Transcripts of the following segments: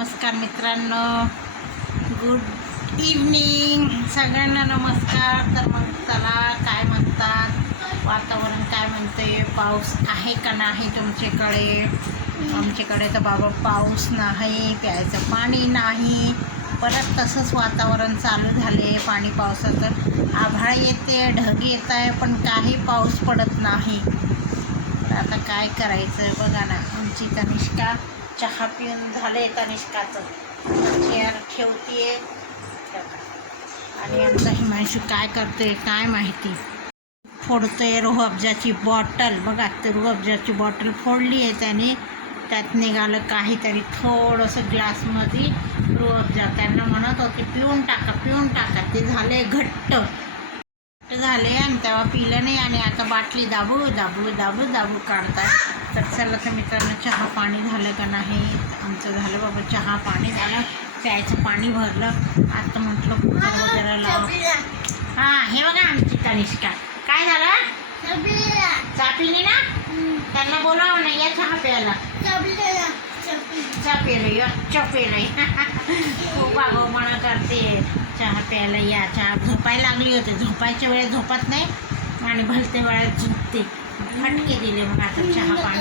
नमस्कार मित्रांनो. Good evening सगळ्यांना नमस्कार. तर मग चला काय म्हणतात? वातावरण काय म्हणते? पाऊस आहे का नाही तुमच्याकडे? आमच्याकडे तर बाबा पाऊस नाही प्यायचं पाणी नाही. परत तसंच वातावरण चालू झाले पाणी पावसाचं. आभाळ येते ढग येत आहे पण काही पाऊस पडत नाही. तर आता काय करायचं? बघा ना आमची तनिष्का चहा पिऊन झाले तनिष्काचं. चेअर ठेवतीये. आणि आमचा हिमांशू काय करतोय काय माहिती? फोडतोय रोह बॉटल. बघा ते रोह बॉटल फोडली आहे त्याने. त्यात निघालं काहीतरी थोडंसं ग्लासमध्ये. रोह त्यांना म्हणत होते पिऊन टाका पिऊन टाका. ते झाले घट्ट. घट्ट झाले आणि तेव्हा पिलं नाही आणि आता बाटली दाबू दाबू दाबू दाबू काढतात तर चला तर मित्रांनो चहा पाणी झालं का नाही? आमचं झालं बाबा चहा पाणी झालं. प्यायचं पाणी भरलं. आता म्हटलं कुकर वगैरे लाव. हां हे बघा आमची तनिष्का काय झालं? चापीने ना? त्यांना बोलावं नाही या चहा प्यायला. चहा प्यायला या चहा प्यायला. खूप आगोपणा करते. चहा प्यायला या चहा. झोपायला लागली होती. झोपायच्या वेळेस झोपत नाही आणि भलते वेळेस झोपते. फटके दिले मग आता चहा पाणी.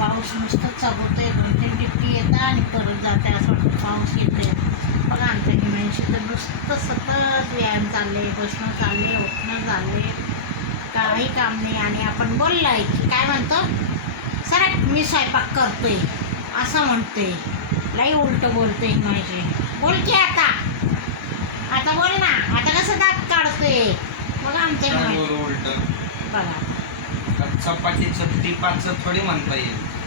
पाऊस नुसतं चबवतोय. दोन तीन डिप्टी येतं आणि परत जाते असं वाटतं. पाऊस येते बघा आमच्या हिमांशी तर नुसतं सतत व्यायाम चालले बसणं चालले उठणं चालले काही काम नाही आणि आपण बोललोय की काय म्हणतो? सर मी स्वयंपाक करतोय. असं म्हणते लई उलट बोलते हिमांशी. बोल की आता. आता बोल ना. आता कसं दात काढतोय? बघा आमच्या हिमांशी. उलट बघा चपातीचं टिपाचं थोडी म्हणता येईल.